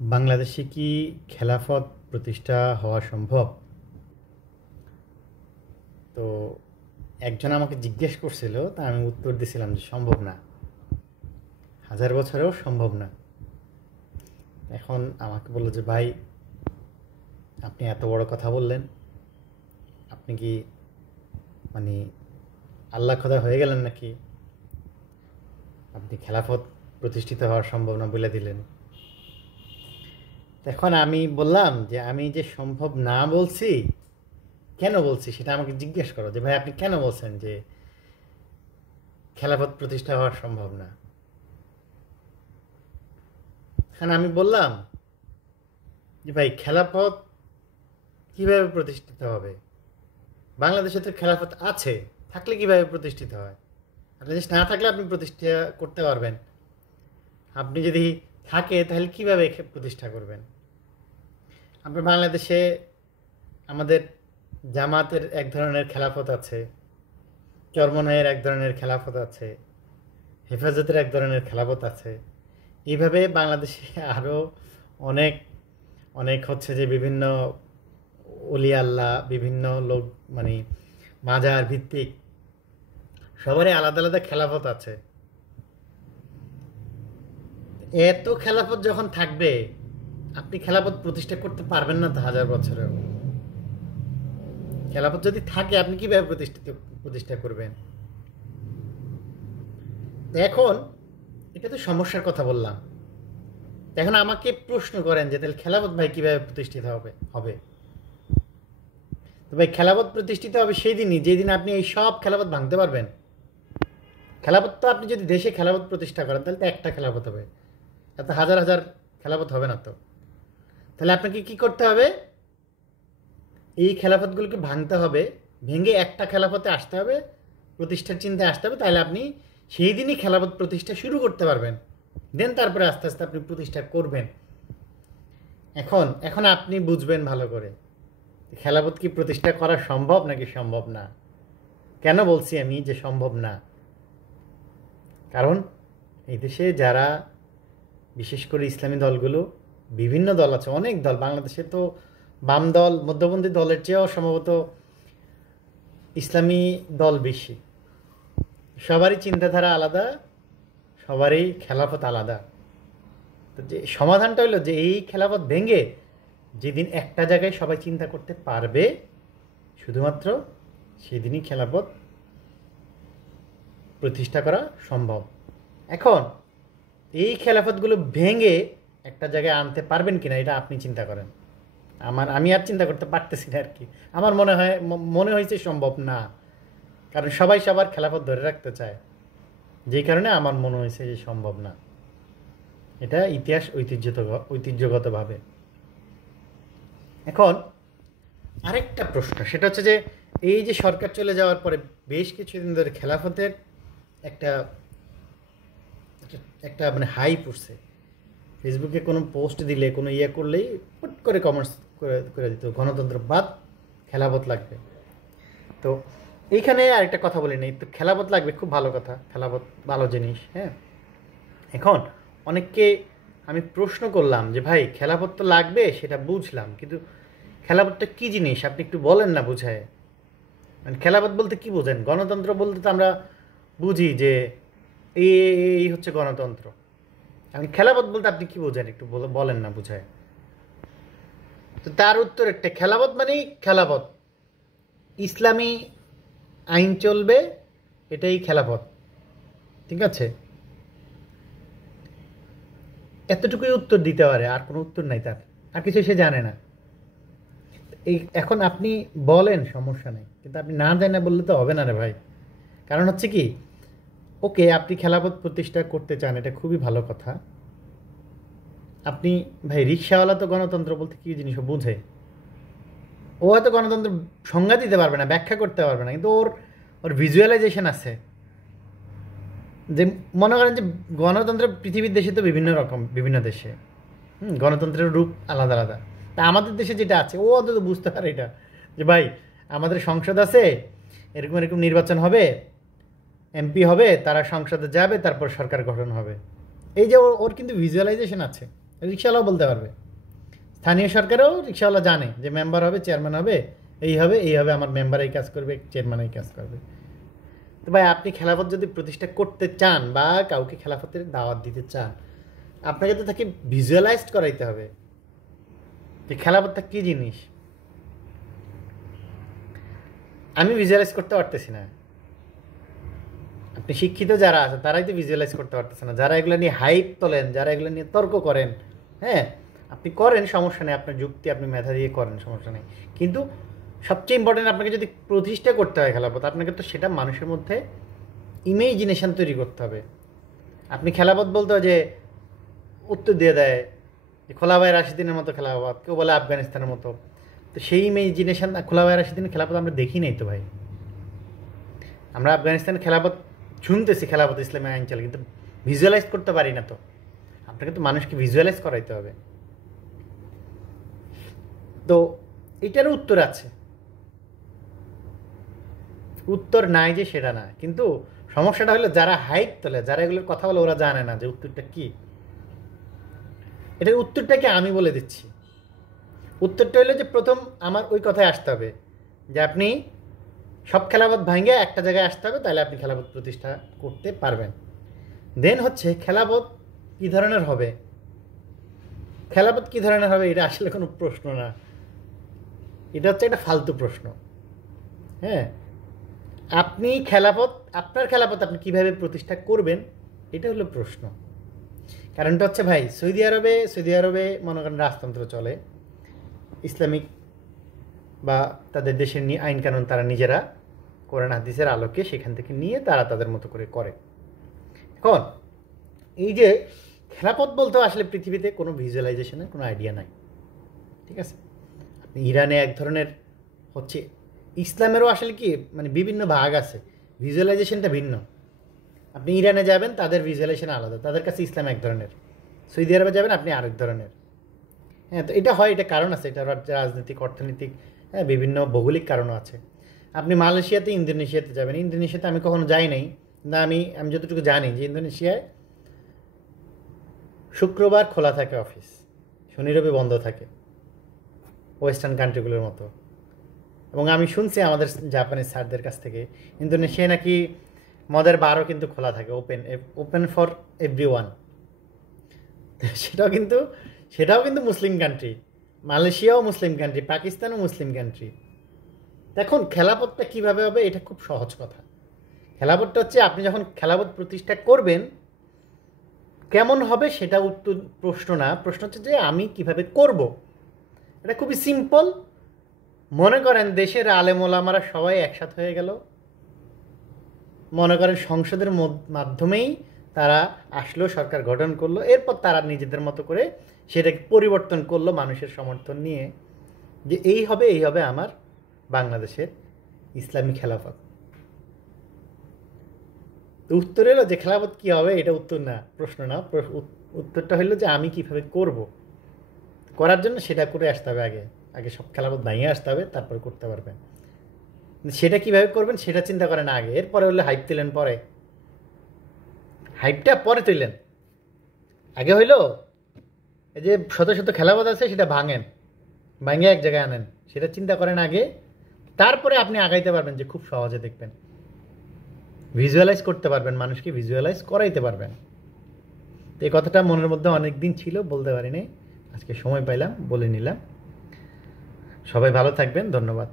বাংলাদেশে কি খেলাফত প্রতিষ্ঠা হওয়া সম্ভব? তো একজন আমাকে জিজ্ঞেস করছিল, তা আমি উত্তর দিছিলাম যে সম্ভব না, 1000 বছরেও সম্ভব না। এখন আমাকে বলল যে ভাই, আপনি এত বড় কথা বললেন, আপনি কি মানে আল্লাহ খোদা হয়ে গেলেন নাকি? আপনি খেলাফত প্রতিষ্ঠিত হওয়া সম্ভব না বলে দিলেন। এখন আমি বললাম যে আমি যে সম্ভব না বলছি, কেন বলছি সেটা আমাকে জিজ্ঞেস করো, যে ভাই আপনি কেন বলছেন যে খেলাফত প্রতিষ্ঠা হওয়া সম্ভব না? এখন আমি বললাম যে ভাই, খেলাফত কিভাবে প্রতিষ্ঠিত হবে? বাংলাদেশে তো খেলাফত আছে, থাকলে কিভাবে প্রতিষ্ঠিত হয়? বাংলাদেশ না থাকলে আপনি প্রতিষ্ঠা করতে পারবেন, আপনি যদি থাকে তাহলে কিভাবে প্রতিষ্ঠা করবেন? আপনার বাংলাদেশে আমাদের জামাতের এক ধরনের খেলাফত আছে, চরমনায়ের এক ধরনের খেলাফত আছে, হেফাজতের এক ধরনের খেলাফত আছে। এইভাবে বাংলাদেশে আরও অনেক অনেক হচ্ছে যে বিভিন্ন অলি আল্লাহ, বিভিন্ন লোক, মানে মাজার ভিত্তিক সবারই আলাদা আলাদা খেলাফত আছে। এত খেলাফত যখন থাকবে, আপনি খেলাফত প্রতিষ্ঠা করতে পারবেন না তো 1000 বছরেও। খেলাফত যদি থাকে, আপনি কিভাবে প্রতিষ্ঠা করবেন? এখন এটা তো সমস্যার কথা বললাম। এখন আমাকে প্রশ্ন করেন যে তাহলে খেলাফত ভাই কিভাবে প্রতিষ্ঠিত হবে? তো ভাই, খেলাফত প্রতিষ্ঠিত হবে সেই দিনই যেদিন আপনি এই সব খেলাফত ভাঙতে পারবেন। খেলাফত তো আপনি যদি দেশে খেলাফত প্রতিষ্ঠা করেন, তাহলে তো একটা খেলাফত হবে, এত হাজার হাজার খেলাফত হবে না তো। তাহলে আপনাকে কি করতে হবে? এই খেলাফতগুলোকে ভাঙতে হবে, ভেঙে একটা খেলাফতে আসতে হবে, প্রতিষ্ঠার চিন্তায় আসতে হবে। তাহলে আপনি সেই দিনই খেলাফত প্রতিষ্ঠা শুরু করতে পারবেন, দেন তারপরে আস্তে আস্তে আপনি প্রতিষ্ঠা করবেন। এখন এখন আপনি বুঝবেন ভালো করে, খেলাফত কি প্রতিষ্ঠা করা সম্ভব নাকি সম্ভব না। কেন বলছি আমি যে সম্ভব না? কারণ এই দেশে যারা, বিশেষ করে ইসলামী দলগুলো, বিভিন্ন দল আছে, অনেক দল বাংলাদেশে, তো বাম দল মধ্যপন্থী দলের চেয়েও সম্ভবত ইসলামী দল বেশি। সবারই চিন্তাধারা আলাদা, সবারই খেলাফত আলাদা। তো যে সমাধানটা হলো যে এই খেলাফত ভেঙে যেদিন একটা জায়গায় সবাই চিন্তা করতে পারবে শুধুমাত্র, সেদিনই খেলাফত প্রতিষ্ঠা করা সম্ভব। এখন এই খেলাফতগুলো ভেঙে একটা জায়গায় আনতে পারবেন কিনা, এটা আপনি চিন্তা করেন। আমি আর চিন্তা করতে পারতেছি না আর কি। আমার মনে হয়েছে সম্ভব না, কারণ সবাই সবার খেলাফত ধরে রাখতে চায়, যেই কারণে আমার মনে হয়েছে যে সম্ভব না। এটা ইতিহাস ঐতিহ্যগতভাবে। এখন আরেকটা প্রশ্ন, সেটা হচ্ছে যে এই যে সরকার চলে যাওয়ার পরে বেশ কিছুদিন ধরে খেলাফতের একটা একটা মানে হাইপ উঠছে। ফেসবুকে কোনো পোস্ট দিলে, কোনো করলেই হুট করে কমেন্টস করে দিত, গণতন্ত্রবাদ, খেলাফত লাগবে। তো এইখানে আরেকটা কথা বলি নেই তো, খেলাফত লাগবে, খুব ভালো কথা, খেলাফত ভালো জিনিস, হ্যাঁ। এখন অনেককে আমি প্রশ্ন করলাম যে ভাই, খেলাফত তো লাগবে সেটা বুঝলাম, কিন্তু খেলাফতটা কী জিনিস আপনি একটু বলেন না বুঝায়। মানে খেলাফত বলতে কি বোঝেন? গণতন্ত্র বলতে তো আমরা বুঝি যে এই হচ্ছে গণতন্ত্র। এখন খেলাফত বলতে আপনি কি বোঝেন, একটু বলেন না বুঝায়। তো তার উত্তর একটা, খেলাফত মানেই খেলাফত, ইসলামী আইন চলবে, এটাই খেলাফত। ঠিক আছে, এতটুকুই উত্তর দিতে পারে, আর কোনো উত্তর নাই তার, আর কিছু সে জানে না। এখন আপনি বলেন, সমস্যা নেই, কিন্তু আপনি না জানে বললে তো হবে না রে ভাই। কারণ হচ্ছে কি, ওকে আপনি খেলাফত প্রতিষ্ঠা করতে চান, এটা খুবই ভালো কথা। আপনি ভাই, রিক্সাওয়ালা তো গণতন্ত্র বলতে কী জিনিস ও বুঝে, ও হয়তো গণতন্ত্র সংজ্ঞা দিতে পারবে না, ব্যাখ্যা করতে পারবে না, কিন্তু ওর ওর ভিজুয়ালাইজেশন আছে। যে মনে করেন যে গণতন্ত্র পৃথিবীর দেশে তো বিভিন্ন রকম, বিভিন্ন দেশে গণতন্ত্রের রূপ আলাদা আলাদা। তা আমাদের দেশে যেটা আছে, ও অন্তত বুঝতে পারে এটা, যে ভাই আমাদের সংসদ আছে, এরকম এরকম নির্বাচন হবে, এমপি হবে, তারা সংসদে যাবে, তারপর সরকার গঠন হবে। এই যে ওর কিন্তু ভিজুয়ালাইজেশন আছে, রিক্সাওয়ালাও বলতে পারবে, স্থানীয় সরকারেও রিক্সাওয়ালা জানে যে মেম্বার হবে, চেয়ারম্যান হবে, এই হবে, আমার মেম্বার এই কাজ করবে, চেয়ারম্যান এই কাজ করবে। তো ভাই আপনি খেলাফত যদি প্রতিষ্ঠা করতে চান বা কাউকে খেলাফতের দাওয়াত দিতে চান, আপনাকে তো তাকে ভিজুয়ালাইজড করাইতে হবে যে খেলাফতটা কী জিনিস। আমি ভিজুয়ালাইজ করতে পারতেছি না, আপনি শিক্ষিত যারা আছে তারাই তো ভিজুয়ালাইজ করতে পারতেছে না। যারা এগুলো নিয়ে হাইপ তোলেন, যারা এগুলো নিয়ে তর্ক করেন, হ্যাঁ আপনি করেন, সমস্যা নেই, আপনার যুক্তি আপনি মেধা দিয়ে করেন, সমস্যা নেই। কিন্তু সবচেয়ে ইম্পর্টেন্ট, আপনাকে যদি প্রতিষ্ঠা করতে হয় খেলাপথ, আপনাকে তো সেটা মানুষের মধ্যে ইমেজিনেশন তৈরি করতে হবে। আপনি খেলাপথ বলতে যে উত্তর দিয়ে দেয় যে খোলাবাই রাশিদিনের মতো খেলাপথ, কেউ বলে আফগানিস্তানের মতো। তো সেই ইমেজিনেশন খোলাবাই রাশিদিনের খেলাপথ আমরা দেখি নাই তো ভাই। আমরা আফগানিস্তানের খেলাপথ শুনতেছি, খেলাপথ ইসলামী আইন চলে, কিন্তু ভিজুয়ালাইজ করতে পারি না। তো আপনাকে তো মানুষকে ভিজুয়ালাইজ করাইতে হবে। তো এটার উত্তর আছে, উত্তর নাই যে সেটা না, কিন্তু সমস্যাটা হলো যারা হাইপ তোলে, যারা এগুলোর কথা বলে, ওরা জানে না যে উত্তরটা কি। এটার উত্তরটাকে আমি বলে দিচ্ছি। উত্তরটা হলো যে প্রথম আমার ওই কথায় আসতে হবে যে আপনি সব খেলাপথ ভাঙে একটা জায়গায় আসতে হবে, তাহলে আপনি খেলাপথ প্রতিষ্ঠা করতে পারবেন। দেন হচ্ছে খেলাপথ কী ধরনের হবে, খেলাপথ কী ধরনের হবে এটা আসলে কোনো প্রশ্ন না, এটা হচ্ছে একটা ফালতু প্রশ্ন। হ্যাঁ, আপনি খেলাপথ, আপনার খেলাপথ আপনি কীভাবে প্রতিষ্ঠা করবেন, এটা হলো প্রশ্ন। কারণটা হচ্ছে ভাই, সৌদি আরবে মনে করেন রাজতন্ত্র চলে, ইসলামিক বা তাদের দেশের আইন কানুন তারা নিজেরা কোরআন হাদিসের আলোকে সেখান থেকে নিয়ে তারা তাদের মতো করে। এখন এই যে খেলাপথ বলতেও আসলে পৃথিবীতে কোনো ভিজুয়ালাইজেশনের কোনো আইডিয়া নাই, ঠিক আছে। আপনি ইরানে এক ধরনের হচ্ছে, ইসলামেরও আসলে কি মানে বিভিন্ন ভাগ আছে, ভিজুয়ালাইজেশনটা ভিন্ন। আপনি ইরানে যাবেন, তাদের ভিজুয়ালাইজেশন আলাদা, তাদের কাছে ইসলাম এক ধরনের। সৌদি আরবে যাবেন, আপনি আরেক ধরনের। হ্যাঁ, তো এটা হয়, এটা কারণ আছে, এটা রাজনৈতিক, অর্থনৈতিক, হ্যাঁ বিভিন্ন ভৌগোলিক কারণও আছে। আপনি মালয়েশিয়াতে, ইন্দোনেশিয়াতে যাবেন, ইন্দোনেশিয়াতে আমি কখনো যাই নাই, না আমি যতটুকু জানি যে ইন্দোনেশিয়ায় শুক্রবার খোলা থাকে অফিস, শনি রবি বন্ধ থাকে, ওয়েস্টার্ন কান্ট্রিগুলোর মতো। এবং আমি শুনছি আমাদের জাপানিজ স্যারদের কাছ থেকে, ইন্দোনেশিয়ায় নাকি মদের বারও কিন্তু খোলা থাকে, ওপেন ফর এভরি ওয়ান। সেটাও কিন্তু মুসলিম কান্ট্রি, মালয়েশিয়াও মুসলিম কান্ট্রি, পাকিস্তানও মুসলিম কান্ট্রি। দেখুন খেলাপথটা কীভাবে হবে, এটা খুব সহজ কথা। খেলাপথটা হচ্ছে আপনি যখন খেলাপথ প্রতিষ্ঠা করবেন, কেমন হবে সেটা উত্তর প্রশ্ন না, প্রশ্ন হচ্ছে যে আমি কিভাবে করব। এটা খুবই সিম্পল। মনে করেন দেশের আলেম ওলামারা সবাই একসাথে হয়ে গেল, মনে করেন সংসদের মাধ্যমেই তারা আসলো, সরকার গঠন করলো, এরপর তারা নিজেদের মতো করে সেটাকে পরিবর্তন করলো মানুষের সমর্থন নিয়ে, যে এই হবে আমার বাংলাদেশের ইসলামী খেলাফত। উত্তর এলো যে খেলাফত কী হবে, এটা উত্তর না, প্রশ্ন না। উত্তরটা হলো যে আমি কিভাবে করব, করার জন্য সেটা করে আসতে হবে, আগে সব খেলাফত ভাঙিয়ে আসতে হবে, তারপর করতে পারবেন। সেটা কিভাবে করবেন সেটা চিন্তা করেন আগে, এরপরে হলে হাইপ তুলেন পরে, হাইপটা পরে তুললেন। আগে হইলো এই যে শত খেলাপথ আছে সেটা ভাঙে এক জায়গায় আনেন, সেটা চিন্তা করেন আগে, তারপরে আপনি আগাইতে পারবেন, যে খুব সহজে দেখবেন ভিজুয়ালাইজ করতে পারবেন, মানুষকে ভিজুয়ালাইজ করাইতে পারবেন। তো এই কথাটা মনের মধ্যে অনেক দিন ছিল, বলতে পারিনি, আজকে সময় পাইলাম, বলে নিলাম। সবাই ভালো থাকবেন, ধন্যবাদ।